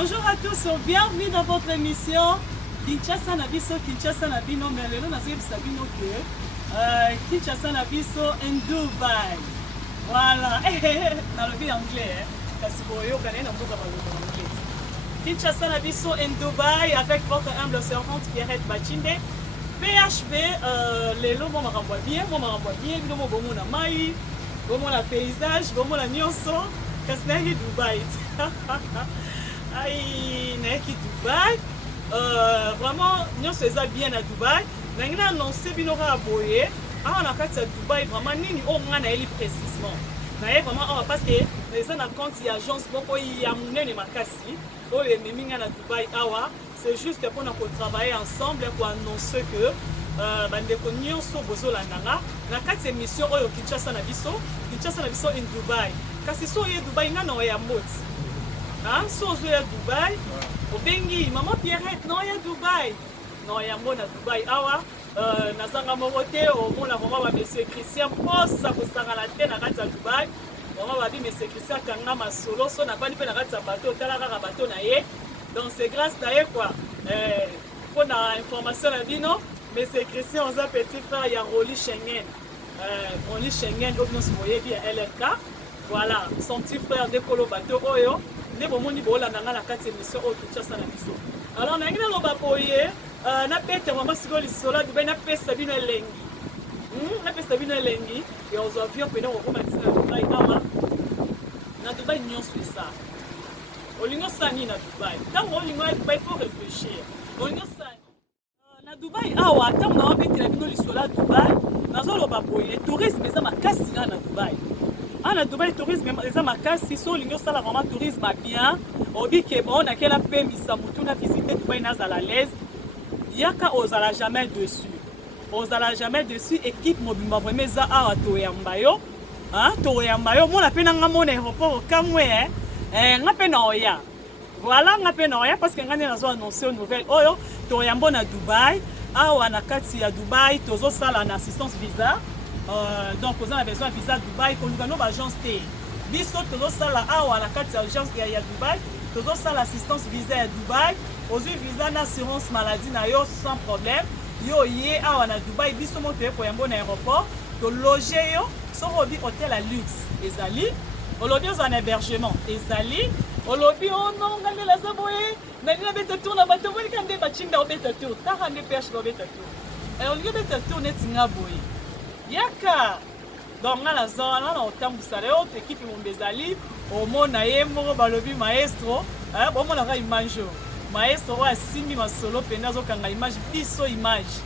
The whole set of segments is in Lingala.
Bonjour à tous, bienvenue dans votre émission Kinshasa Nabiso, Kinshasa Nabino, mais le nom est Sabino Kinshasa Nabiso en Dubaï. Voilà, dans le pays anglais, parce que vous avez un anglais. Kinshasa Nabiso en Dubaï avec votre humble servante Pierrette Bachinde. PHP, les lots m'ont renvoyé bien, nous m'ont na maï, la paysage, la nyonso, Kasnagi Dubaï. Aïe, Naki Dubaï. Vraiment, nous faisons bien à Dubaï. Nous avons annoncé que nous avons aboyé. On a fait à Dubaï, vraiment, nous avons précisément. Vraiment, parce que les gens ont compte, il y a agence, il y a des makasi. C'est juste pour nous travailler ensemble pour annoncer que nous avons cette émission Kinshasa Nabiso in Dubaï. Parce que si Dubaï, nous avons un mot. Si vous êtes à Dubaï, au Bengi, maman Pierrette, non, il y a Dubaï. Non, il y a un mot à Dubaï. Awa, Nazanga Morote, au monde, vraiment, monsieur Christian, poste, ça vous sera la tête à Dubaï. Vraiment, monsieur Christian, quand on a solo, on n'a pas dit que on bateau, bateau, donc c'est grâce à eux, quoi. Pour l'information, on a dit non, monsieur Christian, on a petit frère, il y a Rolly Schengen. Rolly Schengen, donc nous voyons bien LRK. Voilà, son petit frère de Kolo Bateau, Oyo. Alors, on a une bapoye, na pete mama siko lisola Dubaï na pesa bino elengi. Na pesa bino elengi, et aux avions pena ko komati na Dubaï ama. Na Dubaï nyonso ça. Olingo sani na Dubaï. Tant olingo na Dubaï faut réfléchir. Olingo sani. Na Dubaï awa tant na pete na bino lisola Dubaï, nazo lo bapoye, tourisme eza makasi na Dubaï. Na Dubaï tourisme eza makasi so olingo sala vraiment tourisme bien. Obi ke bon na kela pe misamutu na visiter Dubaï na à l'aise. Yaka ozala jamais dessus. Ozala jamais dessus équipe mobimba vraiment za a toyambayo. Toyambayo mo la pena nga mona aéroport kamwe nga pena oya. Voilà nga pena oya parce que nga nazo annoncer une nouvelle oyo toyambo na Dubaï. Awa na kati ya Dubaï tozo sala na assistance visa. Donc on a besoin de visa Dubaï qu'on nous a agence T. Biso tozo sala awa na kati ya agence ya Dubaï. Tozo sala assistance visa à Dubaï. Aujourd'hui visa d'assurance maladie na yo sans problème. Yo yé awa na Dubaï biso mo te pour un bon aéroport. To loger yo so robi hôtel à luxe. Ezali. Olobi aux en hébergement. Ezali. Olobi oh non ngale la saboye. Na ni beta tour na bato weli kande bachinda obeta tour. Ta hande pêche obeta tour. Et on lui beta tour net singa boye. Yaka. Donc là la zone là on tambusale autre équipe mon bezali. Au monde aye moko balobi maestro. Bon mon la image. Maestro a simi masolo penda zo kanga image biso image.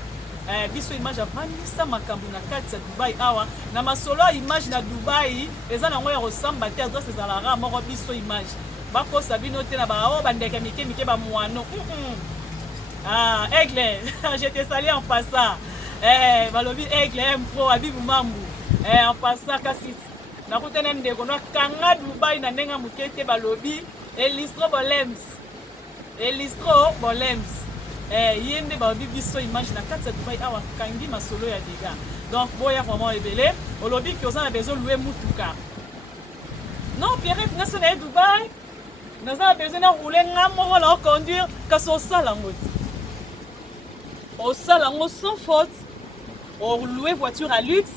Biso image avandisa makambo na kati ya Dubaï awa na masolo image na Dubaï eza na ngoya ressemble te adresse ezalara moko biso image. Bako sabino te na ba o bandeka mike mike ba muano. Aigle, je te salue en passant. Balobi aigle pro abibu mambu. En passant kasi na kutena ndeko na kanga Dubaï na ndenga mukete balobi Elistro Bolems. Elistro Bolems. Yende balobi biso image na kati ya Dubaï awa kangi masolo ya dega. Donc boya vraiment ebele, olobi ki ozana besoin louer mutuka. Non, Pierrette na sona Dubaï. Nous avons besoin de rouler ngamo la conduire kaso sala ngoti. Au salon sans faute. Au louer voiture à luxe.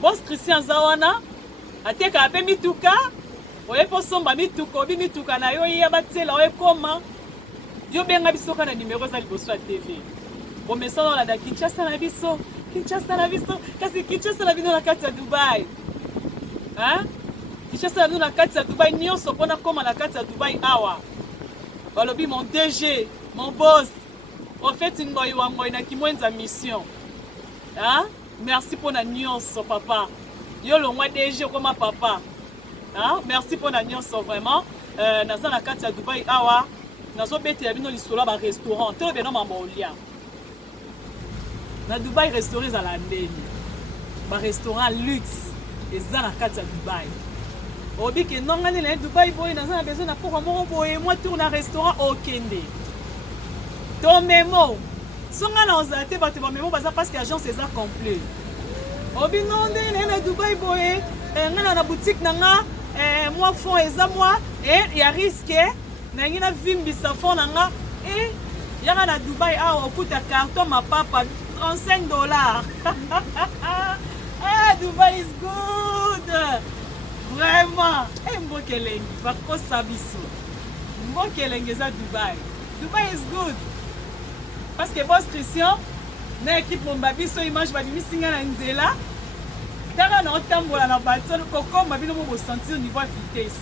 Boss Christian Zawana, ateka ape mituka, oye posomba mituka, obi mituka na yo ya batela oye koma. Yo benga biso kana numéro za liboso ya TV. Bon message na da Kinshasa na biso, kasi Kinshasa na bino na kati ya Dubaï. Kinshasa na kati ya Dubaï nyonso pona koma na kati ya Dubaï awa. Balobi mon DG, mon boss. En fait ngoyi wa ngoyi na kimwenza mission. Merci pour la nuance, papa. Yo le moi DG comme papa. Merci pour la nuance vraiment. Dans la carte à Dubaï, awa, dans un bête ya bino lisolo ba restaurant. Te beno mambolia. Na Dubaï restaurant à la ndeni. Ba restaurant luxe et dans la carte à Dubaï. Obi que non ngani na Dubaï boy dans un besoin na pour mo boy moi tourne un restaurant au Kende. Ton mémo. Songa na ozate bato ba mémo baza parce que agence est complet. Obi non na Dubaï boy ngana na boutique nanga moi fond eza moi et il y a risque nangi na vimbisa fond nanga et yaka na Dubai awa okuta carton mapapa $35. Ah, Dubai is good. Vraiment. Eh, mbokelengi bakosa biso. Mbokelengi za Dubai. Dubai is good. Parce que boss Christian na équipe momba biso image badiminga na nzela. Tara na otambola na bato koko mabino mo sentir niveau de vitesse.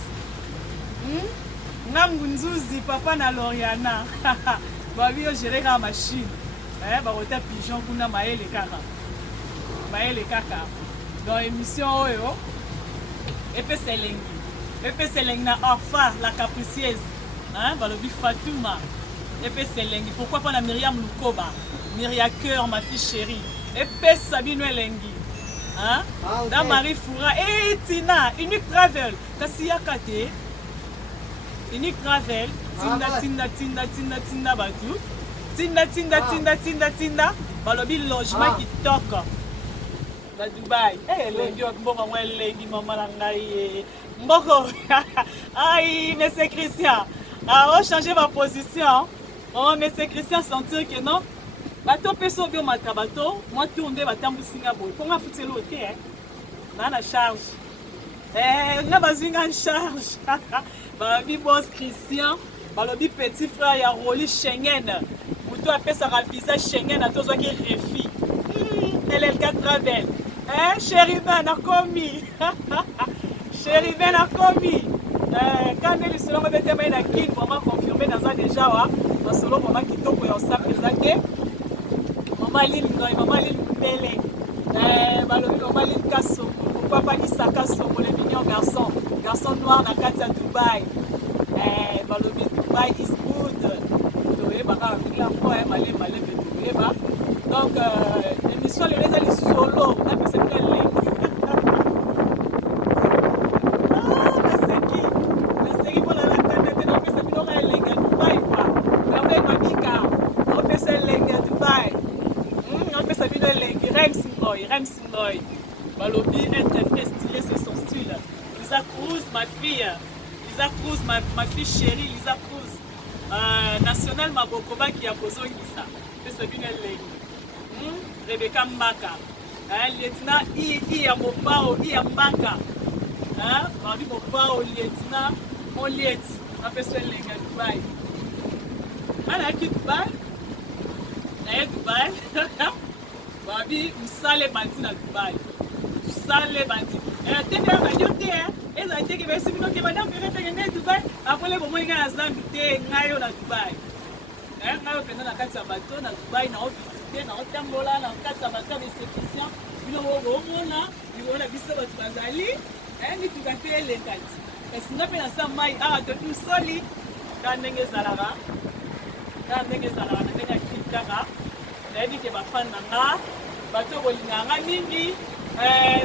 Ngangu nzuzi papa na Loriana. Babi yo gérer la machine. Ba rota pigeon kuna maele kaka. Maele kaka. Dans émission oyo epe selengi na Orpha la capricieuse. Balobi Fatouma. Epe selengi pourquoi pas na Myriam Lukoba. Myria Cœur ma fille chérie. Epe Sabino Elengi. Dans Marie Foura et Tina Unique Travel. Kasi yakate Unique Travel. Tinda batu. Tinda. Balobi logement qui toque. Na Dubai. Lengi mboko mwa lengi mama na ngai. Mboko. Aïe, monsieur Christian. On va changer ma position. Oh, monsieur Christian sentir que non. Bato peso bio mata bato, moi tourner batambu singa boy. Ponga futelo te na charge. Na bazinga en charge. Babi boss Christian, balobi petit frère ya Roli Schengen. Muto apesa ka visa Schengen atozo ki refi. LL4 travel. Chéri ben a commis. Chéri ben a commis. Quand elle se l'a bête na kin vraiment confirmé dans ça déjà wa. Parce que le moment qui toko ya sa présenter. Maman Lille Bélé. Maman Lille Kasso. Papa Lisa Kasso, les mignons garçons. Garçon noir dans Katia Dubaï. Balobi Dubaï is good. Donc, l'émission les réseaux solo. C'est très lent. Remsinoy. Balobi, elle est très stylée, c'est son style. Lisa Cruz, ma fille. Lisa Cruz, ma fille chérie, Lisa Cruz. National Mabokoba qui a posé Lisa. C'est Sabine Leng. Rebecca Mbaka. Lieutenant Iya Mopao, Iya Mbaka. Balobi Mopao, lieutenant, mon lieutenant. On appelle ça Leng à Dubaï. On a qui Dubaï? On a Dubaï. Babi, usale bandi na Dubaï. Usale bandi. Tete radio te eza te ke besi bino ke bana pere te ngene Dubaï. Après le moment ngana zandu te ngayo na Dubaï. Ngayo pena na kati ya bato na Dubaï na ofisite na otambola na kati ya bato de sécurité. Bino wo mona, bino na biso bato bazali. Ni tukate elekati. Kasi na pena sa mai to usoli ka ndenge zalaka. Ka ndenge zalaka na ndenge kitaka. Nayebi ke bafan nanga bato bolinganga mingi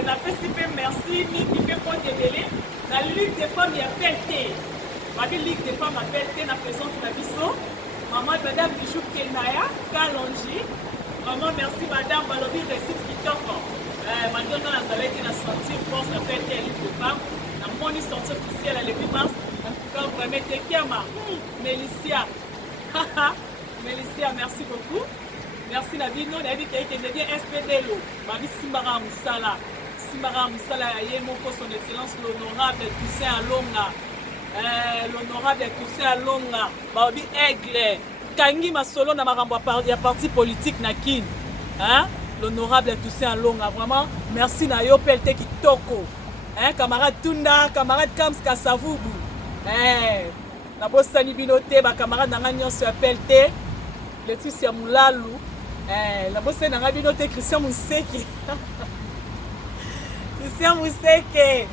na pesi pe merci mingi pe ponte délai na ligue des femmes ya PLT babi ligue des femmes ya PLT na présence na biso maman madame Bijou Kenaya Kalonji maman merci madame balobi récite kitoko mandona na zalaki na sentir force ya PLT ligue des femmes na moni sortie officielle à l'équipe mars en tout cas vraiment tekema Mélicia Mélicia merci beaucoup. Merci la vie, non, la vie qui a été bien SPD. Mabi Simbara Moussala. Simbara Moussala, Yemoko, son excellence, l'honorable Toussaint Alonga. L'honorable Toussaint Alonga. Babi Aigle. Kangi Masolo na marambo ya parti politique na kin. L'honorable Toussaint Alonga. Vraiment, merci na yo pelte kitoko. Camarade Tunda, camarade Kams Kasavubu. Na bosani binote, ba camarade na nganyo sur pelte. Laetitia Moulalu. La bosse n'a pas noté Christian Mousseke. Christian Mousseke.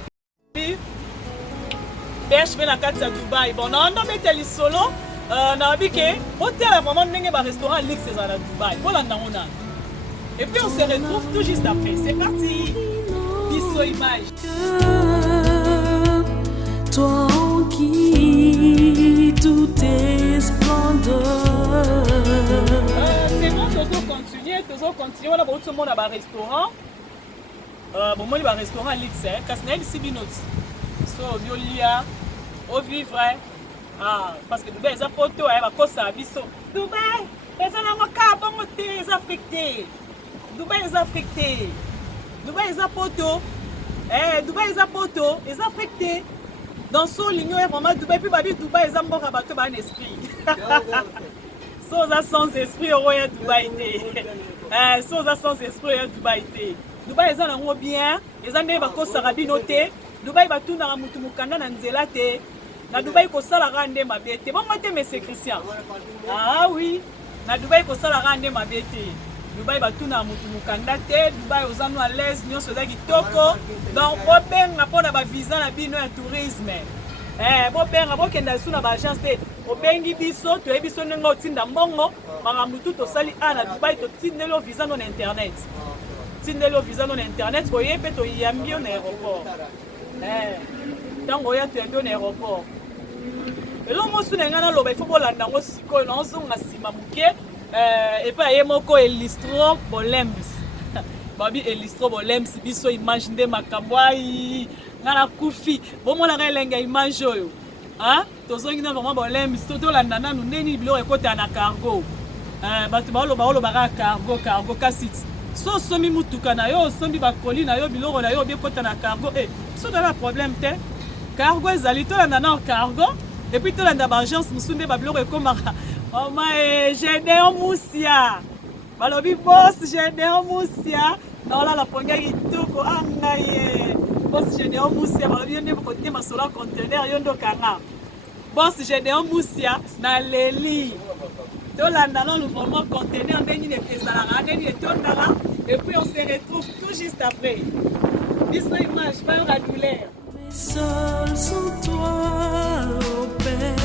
PHP na kati ya Dubaï. Bon, non, mais t'es solo. Na bike. Hôtel a vraiment n'engé ba restaurant luxe à la Dubaï. Voilà, on a. Et puis on se retrouve tout juste après. C'est parti. Biso image. Toi en qui tout est splendeur. C'est bon, toujours continuer. On a beaucoup de monde à un restaurant. Bon, moi, il y a un restaurant luxe. Parce que c'est une minute. So, biolia, au vivre, Ah, parce que Dubaï eza poto ya bakosa biso. Dubaï eza nango ka bongo te eza affecté. Dubaï eza affecté. Dubaï eza poto. Dubaï eza poto, eza affecté. Dans son ligne vraiment Dubaï puis babi Dubaï eza mboka bato ba un esprit. So za sans esprit au ya Dubaï te. So za sans esprit ya Dubaï te. Dubaï eza nango bien, eza nde bakosa rabino te. Dubaï batuna na mutu mukanda na nzela te. Na Dubaï ko sala rande mabete. Bon moi te monsieur Christian. Ah oui. Na Dubaï ko sala rande mabete. Dubaï batuna mutu mukanda te. Dubaï ozanu à l'aise nyonso za kitoko. Donc obenga pona ba visa na bino ya tourisme. Bobenga bokenda suna ba agence te. Obengi biso to ebiso nengo otinda mbongo. Makambu tout osali na Dubaï to tindelo visa non internet. Tindelo visa non internet ko yebe to yambio na aéroport. Tango ya to na aéroport. Elo mosu na ngana loba ifo bolanda ngo sikoyo na osonga sima muke epa ye moko Elistro Bolems. Babi Elistro Bolems biso image nde makambo ai ngana kufi bomona ka elenga image oyo. Tozongi na vraiment Bolems to landa nanu ndeni bilo ekota na cargo. Batu baloba ka cargo kasiti. So somi mutuka na yo sombi bakoli na yo biloko na yo biekota na cargo so na problème te. Cargo ezali to landa na cargo. Et puis tout dans l'agence musunde babilo rekomaka mama Gédéon Moussia balobi boss Gédéon Moussia na la ponga kitoko angaye boss Gédéon Moussia balobi ndé côté masola conteneur yondo kanga boss Gédéon Moussia na leli to landa na le vraiment conteneur ndeni ne pesala ndeni etondala et puis on se retrouve tout juste après biso image pas la douleur. Seul sans toi, oh Père,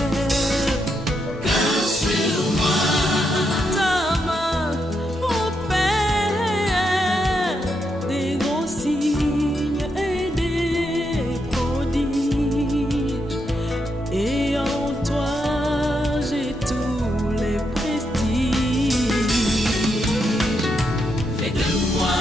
car sur moi ta main, oh Père, des grands signes et des prodiges, et en toi j'ai tous les prestiges. Fais de moi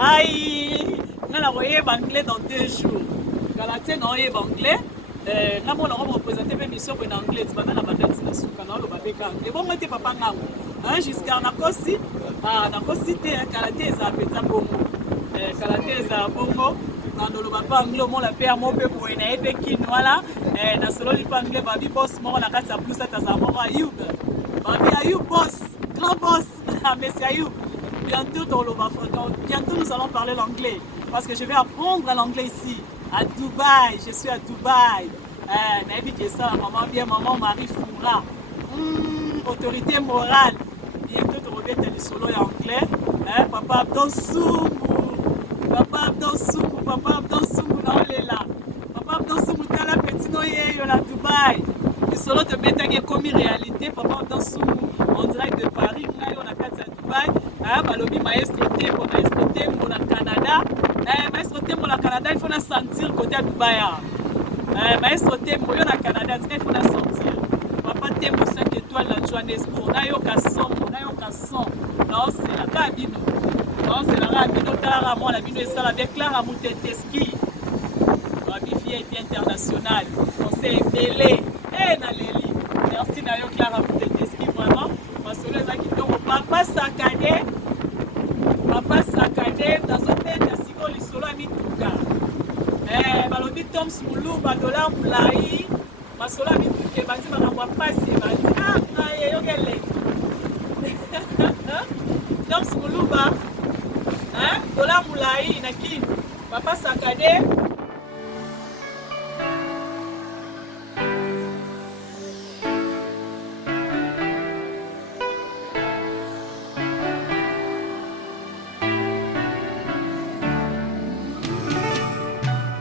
Aïe, on a envoyé anglais dans 2 jours. Galatien a envoyé anglais. Nous avons représenté mes missions en anglais. Tu vas dans la bandette de Soukana, le babéka. Et bon, moi, tu papa Ngao. Jusqu'à Nakosi. Nakosi, tu es Galatien, ça a fait un bon mot. Galatien, ça a bongo. Dans le papa anglais, on l'a fait un mot pour une épée qui nous voilà. Dans ce rôle, anglais, babi boss, moi, on a 4 plus, ça a mort Ayoub. Babi Ayoub, boss, grand boss. Monsieur Ayoub. Bientôt nous allons parler l'anglais parce que je vais apprendre l'anglais ici à Dubaï. Je suis à Dubaï. Ça, maman bien, maman Marie Foura. Autorité morale. Bientôt tu reviens de solo en anglais. Papa Abdonsoumou. Papa Abdonsoumou. Papa Abdonsoumou. Non, il est là. Papa Abdonsoumou, tu as la petite noyée à Dubaï. Le solo te met en commis réalité. Papa Abdonsoumou, en direct de Paris. On a 4 à Dubaï. Balobi maestro tempo na Canada. Maestro tempo na Canada, il faut la sentir côté à Dubaï. Maestro tempo yo na Canada, il faut la sentir. Papa tempo 5 étoiles na Johannesburg. Na yo ka son. Non, c'est la cabine. Non, c'est la cabine. Clara, moi la bino ça la déclare à Mouteteski. Babi VIP international. Conseil télé. Na leli. Merci na yo Clara Mouteteski vraiment. Parce que les qui donc papa sakane. Papa sakane dans un pays de Sigo Lisolo Mituka. Balobi Tom Smulu, Badola Moulai, Masola Mituke, Bati Manamba Passi, Bati, Yogele. Tom Smulu, Dola Moulai, Naki, Papa sakane.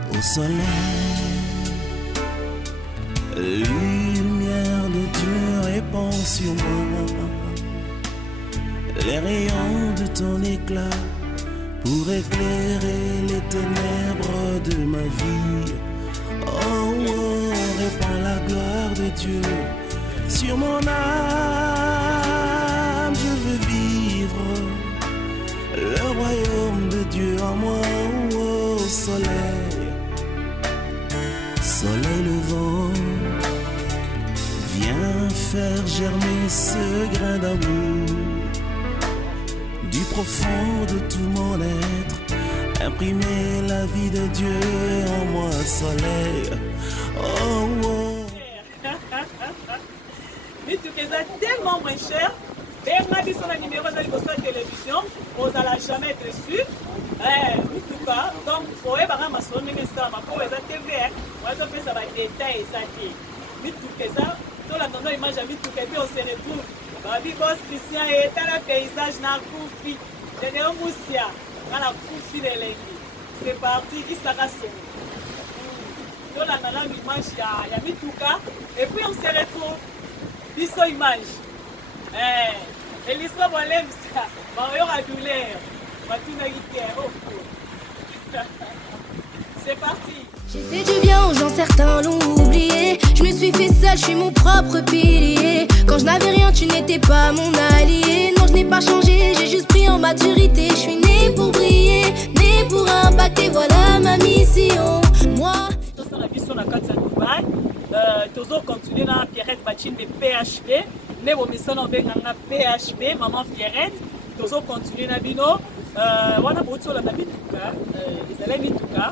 Au soleil, lumière de Dieu répand sur moi, les rayons de ton éclat pour éclairer les ténèbres de ma vie. Oh, oh, répand la gloire de Dieu sur mon âme. Je veux vivre le royaume de Dieu en moi. Oh, soleil, soleil levant, viens faire germer ce grain d'amour du profond de tout mon être. Imprimer la vie de Dieu en moi, soleil. Oh, oh. Mais tu es tellement moins cher. Et on a dit sur le numéro de la télévision, on n'a jamais dessus. En tout cas, donc, il faut que vous ayez un TV. On va faire ça détail. Mais tout ça, tout la image, on se retrouve. Babi boss Christian et le paysage na Koufi. C'est parti, qui s'arrête. Dans la image, il y a Mituka. Et puis on se retrouve. Biso image. Et l'histoire, on l'aime ça. On aura douleur. C'est parti. J'ai fait du bien aux gens, certains l'ont oublié. Je me suis fait seul, je suis mon propre pilier. Quand je n'avais rien, tu n'étais pas mon allié. Non, je n'ai pas changé, j'ai juste pris en maturité. Je suis né pour briller, né pour impacter, voilà ma mission. Moi, toujours continuer dans Pierrette Bachine de PHP. Mais vos missions en PHP, maman Pierrette. Toujours continuer dans Bino. On a beaucoup de Mituka. Ils allaient Mituka.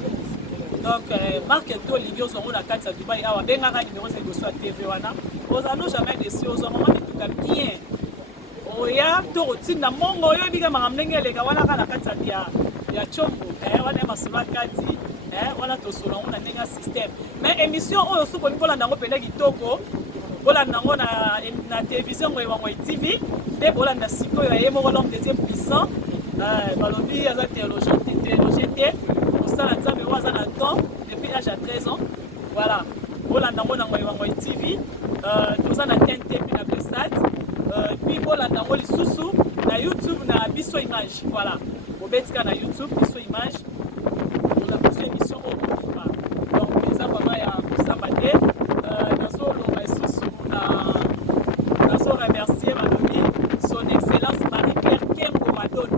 Donc, Marc et Olivier sont à Katsa Dubaï. On a un numéro de TV. Nous n'allons jamais déçu. Nous avons Mituka bien. Oya, tout routine na mongo. Oya, biga maramnenge les gars. On a la Katsa dia chombo. On a ma smart kati. On a tout sur on a un système. Mais émission on aussi pour nous la nango pele kitoko. Bola nango na télévision ou TV. Des bola na siko ya yemo l'homme deuxième puissant. Balobi aza théologien. Ça a depuis l'âge de 13 ans. Voilà. Bola nango na TV. Tout ça na TNT puis na Blessat. Puis bola nango lisusu na YouTube na biso image. Voilà. Bobetika na YouTube biso image. On a posé émission au donc les abonnés à Sambaté. Nazo lo lisusu na nazo remercier Malobi son excellence Marie-Claire Kembo Madone.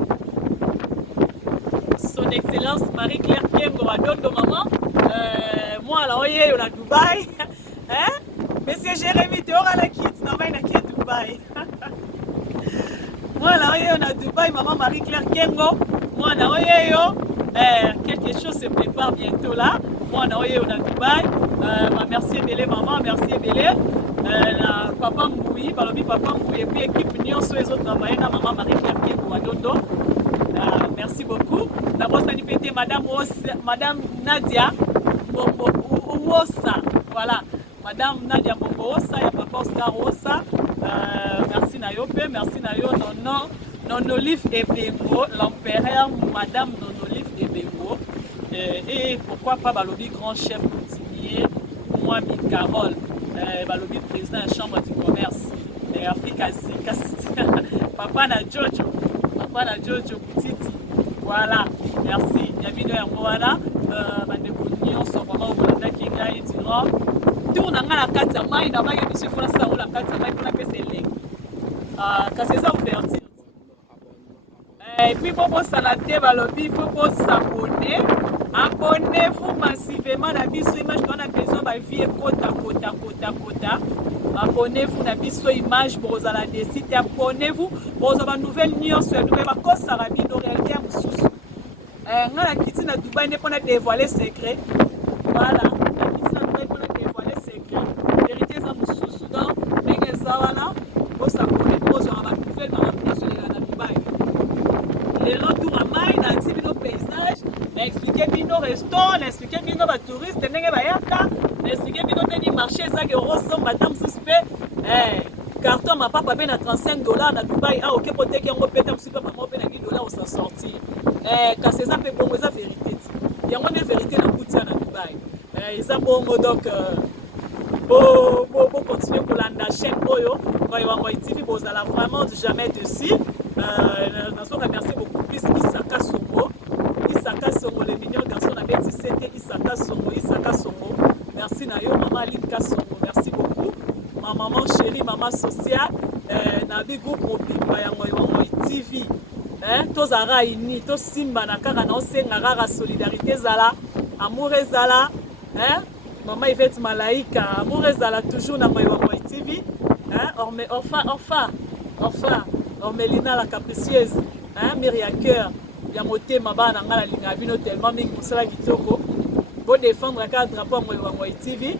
Son excellence Marie-Claire Kembo Madone maman. Moi là on est au Dubaï. Hein? Monsieur Jérémy tu auras la quitte non mais na qui Dubaï. Moi là on est au Dubaï maman Marie-Claire Kembo. Moi là on est quelque chose se prépare bientôt là. Moi on est au Dubaï. Merci Bélé maman, merci Bélé. Papa Mboui, Balobi Papa Mboui et puis équipe Union sur les autres travailleurs na maman Marie-Claire Kembo Wadondo. Merci beaucoup. D'abord, ça pété Madame Nadia Wosa. Voilà. Madame Nadia Wosa, il y a Papa Oscar Wosa. Merci Nayope, merci Nayo, Non-Olive et Bengo, l'empereur Madame Non-Olive et Bengo. Et pourquoi pas Balobi, grand chef coutumier, moi, Carole, Balobi, président de la Chambre du commerce. Afrique Asie, Papa na Jojo. Papa na Jojo Boutiti. Voilà, merci. Bienvenue à Moana. Bandekunion, son maman, Obolanda Kinga et Tiro. Tourne à la Katama, il n'a pas eu M. François ou la Katama pour la PCL. Quand c'est ça, ouverture. Et puis, pour s'anater, il faut s'abonner. Abonnez-vous massivement à la biso image qu'on a besoin de vie kota. Abonnez-vous à la biso image pour la décide. Abonnez-vous pour la nouvelle news sur Dubaï. Parce que ça va bien dans réalité à Moussous. La kitine à Dubaï n'est pas dévoilé secret. Voilà. La kitine à Dubaï n'est pas dévoilé secret. Vérité à Moussous. Donc, les Zawana, pour s'abonner pour la nouvelle news sur Dubaï. Les retours à Maï, dans le paysage. Expliquer nos restaurants, expliquer nos touristes, expliquer nos marché, ça que ressort madame suspect. Carton ma papa ben à $35 na Dubaï, ah ok peut-être qu'on peut péter un petit peu maman ben à $10 au s'en sortir. Quand c'est ça peut bon ça vérité. Il y a une vérité dans Boutia na Dubaï. Ils ont bon donc bon continuer pour la chaîne Oyo, quand ils vont TV vous allez vraiment jamais dessus. Nous remercie beaucoup plus Isaka Songo. Isaka Songo, le mignon garçon avait 17 Isaka Songo. merci na yo maman Aline Kasongo, merci beaucoup ma maman chérie maman sociale na bi groupe mobimba ya Moi TV tozara ini to simba na kaka na osenga kaka solidarité ezala amour ezala maman Yvette Malaika amour ezala toujours na Moi TV enfin Ormelina la capricieuse Myria Cœur ya motema bana ngala linga bino tellement mingi mosala kitoko beau défendre ka drapeau Moi TV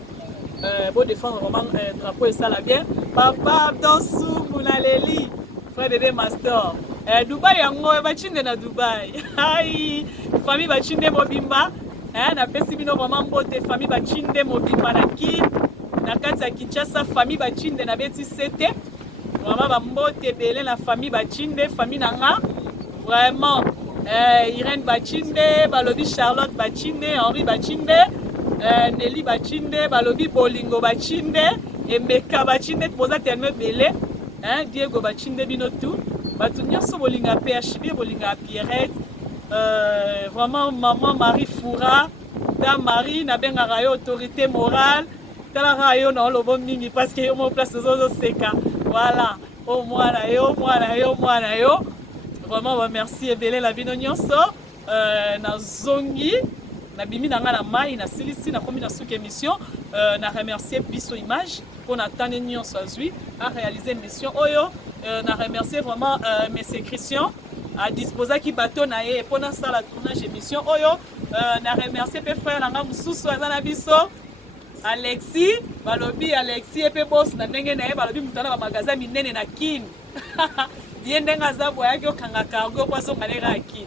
beau défendre vraiment drapeau et ça la bien papa Abdonsou Munaleli frère bébé master Dubai yango bachinde na Dubai ai famille bachinde mobimba na pesi bino vraiment mbote famille bachinde mobimba na ki na kati ya Kinshasa famille bachinde na beti sete vraiment bambote belé la famille bachinde famille nanga vraiment Irène Bachinde balobi Charlotte Bachinde Henri Bachinde Nelly Bachinde balobi Bolingo Bachinde Emeka Bachinde poza tellement belé Diego Bachinde bino tout batu nyonso bolinga PHB bolinga Pierrette vraiment maman Marie Foura da Marie na benga rayo autorité morale tala rayo na lobo mingi parce que yo place zozo seka voilà au mwana yo vraiment merci ebele la bino nyonso na zongi na bimi na nga na mai na silisi na komi na suki émission na remercier Biso Image pour na tane nyonso azui à réaliser mission oyo na remercier vraiment monsieur Christian à disposer ki bateau na ye pour na sala tournage émission oyo na remercier pe frère na nga mususu azana biso Alexis balobi Alexis epe boss na ndenge na ye balobi mutana ba magasin minene na kin yende ngaza boya kyo kanga cargo poisson kaneka kin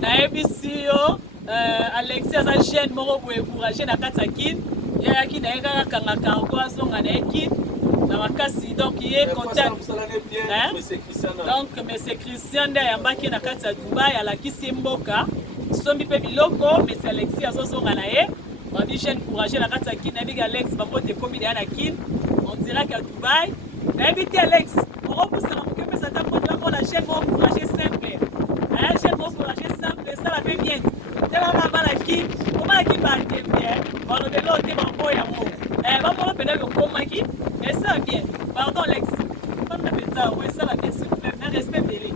na ebisi yo Alexis aza jeune moko boye encourager na kati ya kin ya kin na kaka kanga cargo azonga na kin na makasi donc ye contact donc monsieur Christian nde ayambaki na kati ya Dubai alakisi mboka sombi pe biloko monsieur Alexis azozonga na ye babi jeune encourager na kati ya kin na biga Alex bamote komi de na kin on dirait qu'à Dubai na ebiti Alex on peut se rendre que ça t'a pour la chaîne encourager simple chaîne encourager simple ça la fait bien tellement la qui comment qui va bien on le vélo te va boya mo va pour le comment qui et ça bien pardon Alex pas me péta ouais ça la bien s'il vous plaît mais respect belé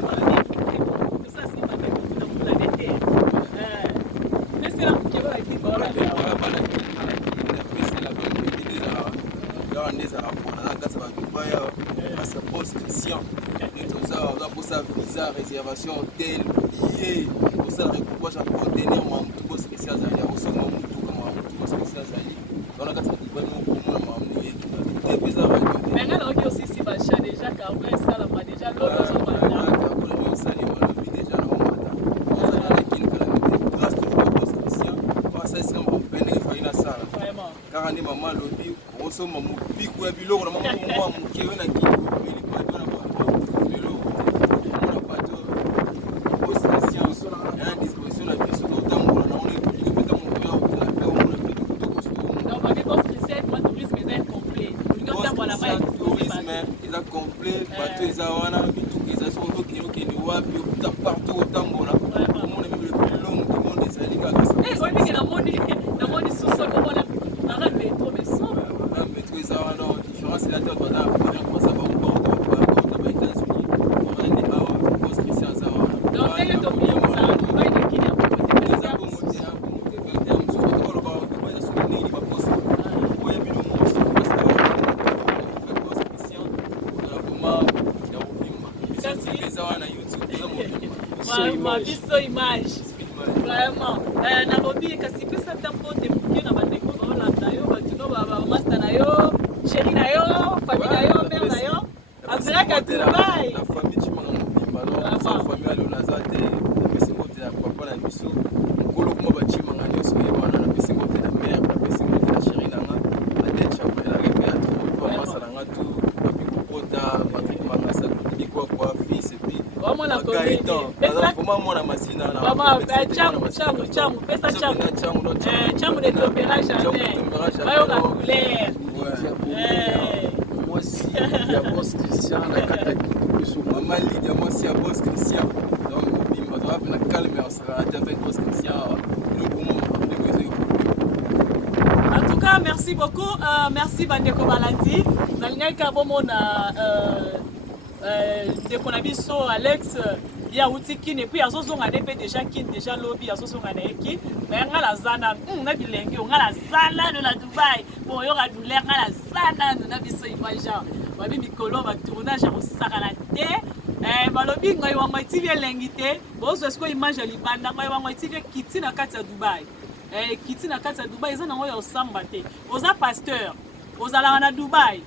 voilà ça c'est pas pour la vérité mais c'est là qui va qui voilà Christian pour sa visa réservation hôtel billet pour ça récupération à contenir mon tout spécial aller au second tout comme tout spécial aller on a 4 pour moi maman et visa radio mais là OK aussi si bacha déjà car ouais ça là pas déjà l'autre ça les on déjà dans matin ça là qui grâce au Christian ça c'est un bon peine il faut ça vraiment car on est maman lobby on se maman pico et biloko na maman moi mon qui na qui Biso Image vraiment na lobby kasi pesa tempo de bouquet na bandeko ba olanda yo batino ba master na yo chérie na yo famille na yo mère na yo azira ka Dubai la famille chimanga mobimba la famille alo lazate pesi ngote ya papa na biso nkolo kuma ba chimanga nyonso ye wana na pesi ngote na mère na pesi ngote na chérie na nga na decha ba la repe ya tout ba masala nga tout papi kokota Patrick Mangasa ko kwa fils et puis vraiment la commune pesa comment moi na masina na vraiment chamu pesa chamu de température jamais bayo ka couleur moi si il y a boss Christian na kataki biso maman Lydia moi si ya boss Christian donc bimba doit na calme on sera avec boss Christian nous comment on peut cas, merci beaucoup. Merci Bandeko Balandi. Nalingaka bomona ndeko na biso Alex ya uti kin et puis azozonga nepe déjà lobby azozonga na eki. Mais ngala zana na bilengi ngala zana na Dubai. Bon yo ga douleur ngala zana na biso imaja. Babi mikolo ba tournage au sakalate. Balobi ngai wa TV lengite. Bozo esko image libanda ngai wa TV kiti na kati ya Dubai. Kiti na kati ya Dubai eza nango ya osamba te. Oza pasteur, ozala na Dubai.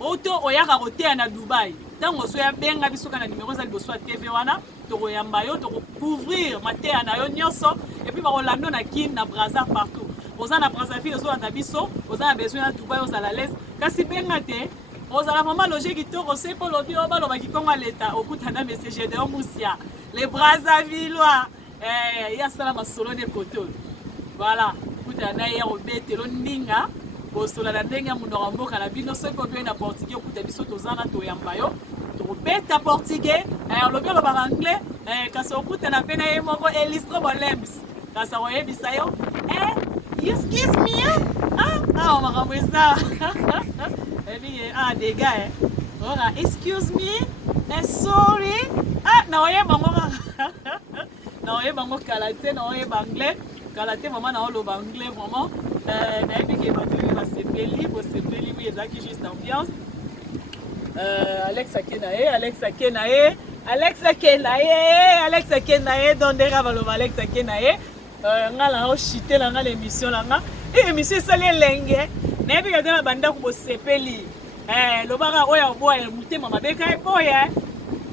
Oto oyaka koteya na Dubai. Tango so ya benga biso kana numéro za liboso ya TV wana, toko yamba yo toko couvrir mateya na yo nyonso et puis ba rolando na kin na Brazza partout. Oza na Brazzaville ozo na biso, oza na besoin na Dubai ozala l'aise. Kasi benga te, ozala vraiment logique kitoko se po lobi o baloba kikonga leta okutana message de Musia. Les Brazzavillois ya sala masolo de koto. Voilà, kutana ya obetelo ndinga. Bosola la ndenge mundoka mboka na bino soko bien na portugais kuta biso tozana to yamba yo to beta portugais lobi lo ba anglais kasi okuta na pena ye moko elistro bolems kasi oyebisa yo excuse me makambo eza ebi des gars ora excuse me sorry na oyeba ngo na oyeba ngo kala te na oyeba anglais kala te maman na oloba anglais vraiment na ebi ke bateli na sepeli bo sepeli oui ezaki juste ambiance Alex Kenae dondera baloba Alex Kenae ngala o chité la ngala émission la nga émission sale lenge na ebi ke na banda ko sepeli lobaka oya boya mutema mabeka e boya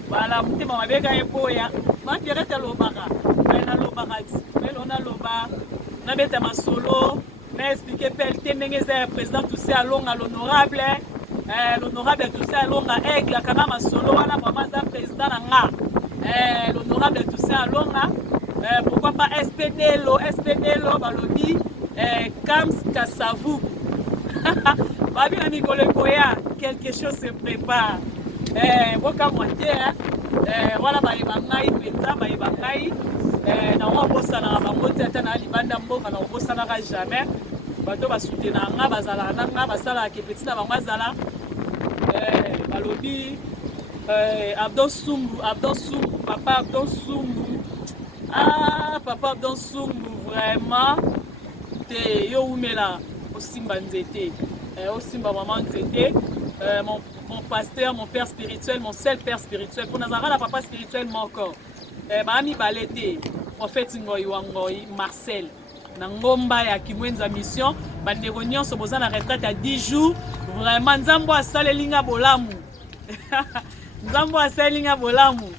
voilà mutema mabeka e boya ba direct lobaka na lobaka na loba na beta masolo na expliquer pelleté ndenge président tout ça alonga l'honorable l'honorable tout ça alonga aigle kanga masolo wana vraiment ça président nga l'honorable tout ça alonga pourquoi pas SPDLO balobi Kams Kasavu babi na mikolo koya quelque chose se prépare boka moitié voilà ba ngai penza ba ngai na wa bosana bango te ata na libanda mboka na bosana ka jamais bato ba soutenir nga bazala na nga basala ke petit na bango bazala balobi Abdon Sumbu papa Abdon Sumbu papa Abdon Sumbu vraiment te yo umela osimba nzete osimba maman nzete mon pasteur, mon père spirituel, mon seul père spirituel pour nazara la papa spirituel mon encore baami balete prophète ngoi wangoi Marcel na ngomba ya kimwenza mission bandeko nyonso boza na retraite à 10 jours vraiment nzambo asalelinga bolamu nzambo asalelinga bolamu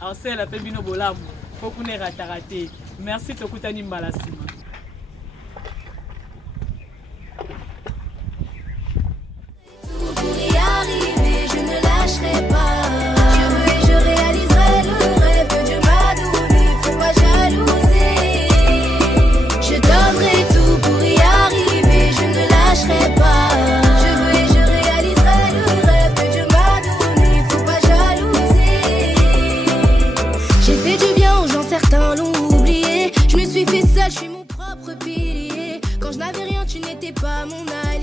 asala pe bino bolamu fokune ratarate merci tokutani mbala sima. Je suis mon propre pilier. Quand je n'avais rien, tu n'étais pas mon allié.